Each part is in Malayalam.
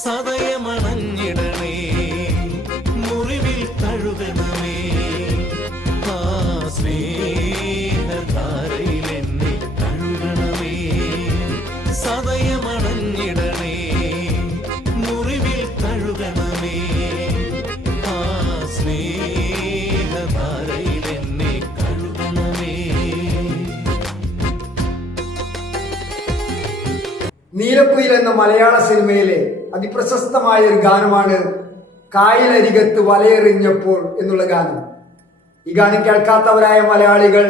സതയമണഞ്ഞിടണേ മുറിവിൽ കഴുകണമേ നീലക്കുയിൽ എന്ന മലയാള സിനിമയിലെ അതിപ്രശസ്തമായ ഒരു ഗാനമാണ് കായലരികത്ത് വലയെറിഞ്ഞപ്പോൾ എന്നുള്ള ഗാനം. ഈ ഗാനം കേൾക്കാത്തവരായ മലയാളികൾ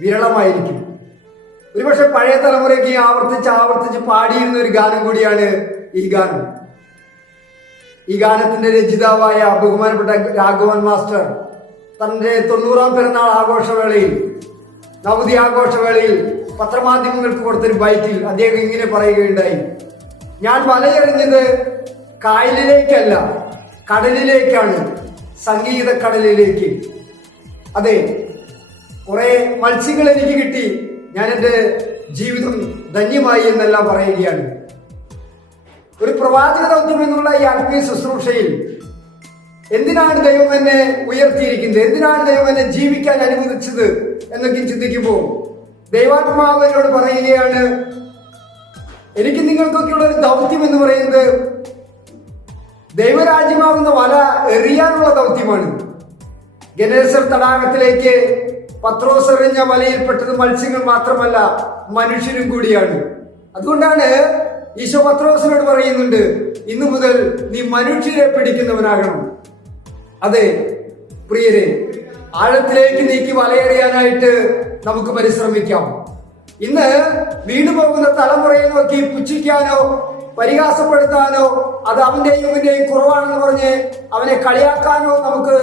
വിരളമായിരിക്കും. ഒരുപക്ഷെ പഴയ തലമുറയ്ക്ക് ആവർത്തിച്ച് ആവർത്തിച്ച് പാടിയിരുന്ന ഒരു ഗാനം കൂടിയാണ് ഈ ഗാനം. ഈ ഗാനത്തിന്റെ രചിതാവായ ബഹുമാനപ്പെട്ട രാഘവൻ മാസ്റ്റർ തന്റെ തൊണ്ണൂറാം പിറന്നാൾ ആഘോഷവേളയിൽ നവതി ആഘോഷവേളയിൽ പത്രമാധ്യമങ്ങൾക്ക് കൊടുത്തൊരു ബൈറ്റിൽ അദ്ദേഹം ഇങ്ങനെ പറയുകയുണ്ടായി. ഞാൻ വലയെറിഞ്ഞത് കായലിലേക്കല്ല കടലിലേക്കാണ് സംഗീത കടലിലേക്ക് അതെ കുറെ മത്സ്യങ്ങൾ എനിക്ക് കിട്ടി. ഞാൻ എന്റെ ജീവിതം ധന്യമായി എന്നെല്ലാം പറയുകയാണ്. ഒരു പ്രവാചക ദൗത്യം എന്നുള്ള ഈ ആത്മീയ ശുശ്രൂഷയിൽ എന്തിനാണ് ദൈവം എന്നെ ഉയർത്തിയിരിക്കുന്നത്? എന്തിനാണ് ദൈവം എന്നെ ജീവിക്കാൻ അനുവദിച്ചത്? എന്നൊക്കെ ചിന്തിക്കുമ്പോൾ ദൈവാത്മാവ് എന്നോട് പറയുകയാണ് എനിക്ക് നിങ്ങൾക്കൊക്കെയുള്ള ഒരു ദൗത്യം എന്ന് പറയുന്നത് ദൈവരാജ്യമാകുന്ന വല എറിയാനുള്ള ദൗത്യമാണ്. ഗണേശർ തടാകത്തിലേക്ക് പത്രോസ് എറിഞ്ഞ വലയിൽപ്പെട്ടത് മത്സ്യങ്ങൾ മാത്രമല്ല മനുഷ്യരും കൂടിയാണ്. അതുകൊണ്ടാണ് ഈശോ പത്രോസിനോട് പറയുന്നുണ്ട് ഇന്നു മുതൽ നീ മനുഷ്യരെ പിടിക്കുന്നവനാകണം. അതെ പ്രിയരെ ആഴത്തിലേക്ക് നീക്കി വലയെറിയാനായിട്ട് നമുക്ക് പരിശ്രമിക്കാം. ഇന്ന് വീണു പോകുന്ന തലമുറയെ നോക്കി പുച്ഛിക്കാനോ പരിഹാസപ്പെടുത്താനോ അത് അവന്റെയും ഇവന്റെയും കുറവാണെന്ന് പറഞ്ഞ് അവനെ കളിയാക്കാനോ നമുക്ക്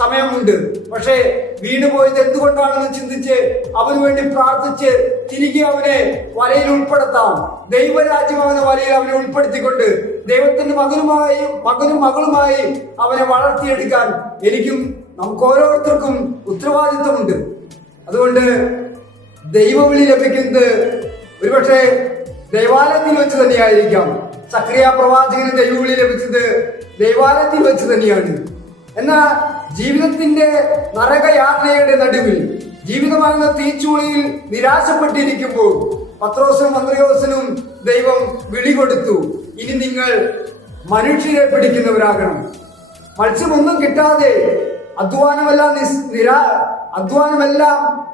സമയമുണ്ട്. പക്ഷേ വീണു പോയത് എന്തുകൊണ്ടാണെന്ന് ചിന്തിച്ച് അവന് വേണ്ടി പ്രാർത്ഥിച്ച് തിരികെ അവനെ വലയിൽ ഉൾപ്പെടുത്താം. ദൈവരാജ്യം അവനെ വലയിൽ അവനെ ഉൾപ്പെടുത്തിക്കൊണ്ട് ദൈവത്തിന്റെ മകനുമായി മകനും മകളുമായി അവനെ വളർത്തിയെടുക്കാൻ എനിക്കും നമുക്ക് ഓരോരുത്തർക്കും ഉത്തരവാദിത്വമുണ്ട്. അതുകൊണ്ട് ദൈവവിളി ലഭിക്കുന്നത് ഒരുപക്ഷെ ദൈവാലയത്തിൽ വെച്ച് തന്നെയായിരിക്കാം. സക്രിയ പ്രവാചകന് ദൈവവിളി ലഭിച്ചത് ദൈവാലയത്തിൽ വെച്ച് തന്നെയാണ്. എന്നാൽ ജീവിതത്തിന്റെ നരകയാത്രയുടെ നടുവിൽ ജീവിതമാകുന്ന തീച്ചുളിയിൽ നിരാശപ്പെട്ടിരിക്കുമ്പോൾ പത്രോസിനും മന്ത്രിയോസിനും ദൈവം വിളി കൊടുത്തു ഇനി നിങ്ങൾ മനുഷ്യരെ പിടിക്കുന്നവരാകണം. മത്സ്യമൊന്നും കിട്ടാതെ അധ്വാനമെല്ലാം നിരാ അധ്വാനമെല്ലാം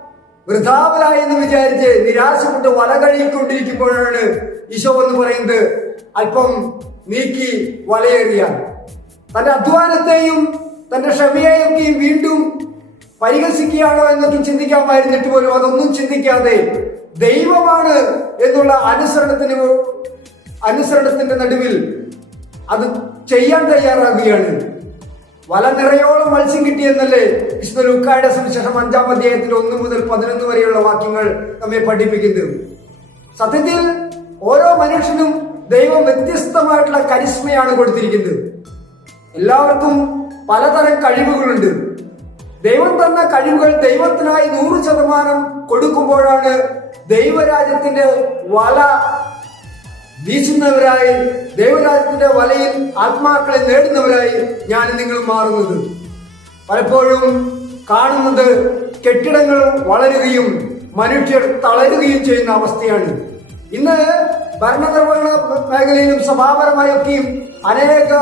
വൃഥാവലായി എന്ന് വിചാരിച്ച് നിരാശപ്പെട്ട് വല കഴുകിക്കൊണ്ടിരിക്കുമ്പോഴാണ് ഈശോ എന്ന് പറയുന്നത് അല്പം നീക്കി വലയേറിയ. തന്റെ അധ്വാനത്തെയും തന്റെ ക്ഷമയെയൊക്കെയും വീണ്ടും പരിഹസിക്കുകയാണോ എന്നൊക്കെ ചിന്തിക്കാമായിരുന്നിട്ട് പോലും അതൊന്നും ചിന്തിക്കാതെ ദൈവമാണ് എന്നുള്ള അനുസരണത്തിന് അനുസരണത്തിന്റെ നടുവിൽ അത് ചെയ്യാൻ തയ്യാറാകുകയാണ്. വല നിറയോളം മത്സ്യം കിട്ടിയെന്നല്ലേ വിശുദ്ധ ലൂക്കായുടെ സുവിശേഷം അഞ്ചാം അധ്യായത്തിൽ ഒന്ന് മുതൽ പതിനൊന്ന് വരെയുള്ള വാക്യങ്ങൾ നമ്മെ പഠിപ്പിക്കുന്നത് സത്യത്തിൽ ഓരോ മനുഷ്യനും ദൈവം വ്യത്യസ്തമായിട്ടുള്ള കരിസ്മയാണ് കൊടുത്തിരിക്കുന്നത്. എല്ലാവർക്കും പലതരം കഴിവുകളുണ്ട്. ദൈവം തന്ന കഴിവുകൾ ദൈവത്തിനായി നൂറ് ശതമാനം കൊടുക്കുമ്പോഴാണ് ദൈവരാജ്യത്തിന്റെ വല വീശുന്നവരായി ദൈവരാജ്യത്തിന്റെ വലയിൽ ആത്മാക്കളെ നേടുന്നവരായി ഞാൻ നിങ്ങൾ മാറുന്നത്. പലപ്പോഴും കാണുന്നത് കെട്ടിടങ്ങൾ വളരുകയും മനുഷ്യർ തളരുകയും ചെയ്യുന്ന അവസ്ഥയാണ്. ഇന്ന് ഭരണനിർവഹണ മേഖലയിലും സഭാപരമായൊക്കെയും അനേക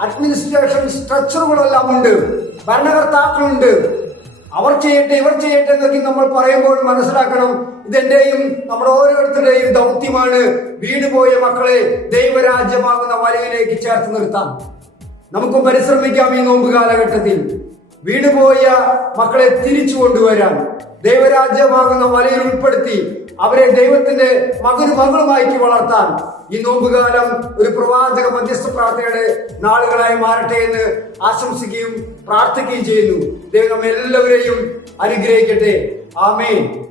അഡ്മിനിസ്ട്രേഷൻ സ്ട്രക്ചറുകളെല്ലാം ഉണ്ട്. ഭരണകർത്താക്കളുണ്ട്. അവർ ചെയ്യട്ടെ ഇവർ ചെയ്യട്ടെ എന്നൊക്കെ നമ്മൾ പറയുമ്പോൾ മനസ്സിലാക്കണം. ഇതെന്റെയും നമ്മുടെ ഓരോരുത്തരുടെയും ദൗത്യമാണ്. വീട് പോയ മക്കളെ ദൈവരാജ്യമാകുന്ന വലയിലേക്ക് ചേർത്ത് നിർത്താൻ. നമുക്ക് പരിശ്രമിക്കാം ഈ നോമ്പ് കാലഘട്ടത്തിൽ. വീട് പോയ മക്കളെ തിരിച്ചു കൊണ്ടുവരാൻ. ദൈവരാജ്യമാകുന്ന വലയിൽ ഉൾപ്പെടുത്തി അവരെ ദൈവത്തിന്റെ മകനും മകളുമായിട്ട് വളർത്താൻ ഈ നോമ്പുകാലം ഒരു പ്രവാചക മധ്യസ്ഥ പ്രാർത്ഥനയുടെ നാളുകളായി മാറട്ടെ എന്ന് ആശംസിക്കുകയും പ്രാർത്ഥിക്കുകയും ചെയ്യുന്നു. ദൈവം എല്ലാവരെയും അനുഗ്രഹിക്കട്ടെ. ആമേൻ.